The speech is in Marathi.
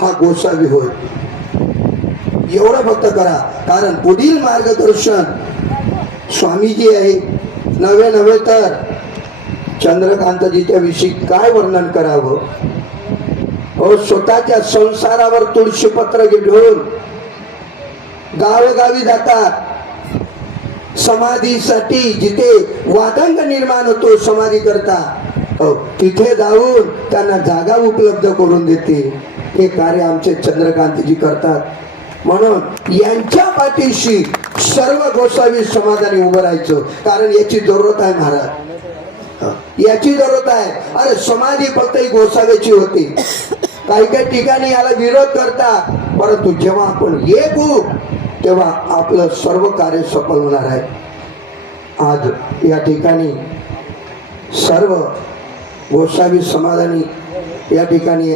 हा गोसावी होय. एवढं फक्त करा, कारण पुढील मार्गदर्शन स्वामीजी आहे. नव्हे तर चंद्रकांतजीच्या विषयी काय वर्णन करावं. स्वतःच्या संसारावर तुळशीपत्र घेऊन गावोगावी जातात समाधीसाठी. जिथे वादंग निर्माण होतो समाधी करता, तिथे जाऊन त्यांना जागा उपलब्ध करून देते. हे कार्य आमचे चंद्रकांतजी करतात. म्हणून यांच्या पाठीशी सर्व गोसावी समाजाने उभं राहायचं. कारण याची जरूरत आहे महाराज, याची जरूरत आहे. अरे समाधी फक्त ही गोसाव्याची होती. काही काही ठिकाणी याला विरोध करतात, परंतु जेव्हा आपण एक होऊ तेव्हा आपलं सर्व कार्य सफल होणार आहे. आज या ठिकाणी सर्व गोसावी समाजाने या ठिकाणी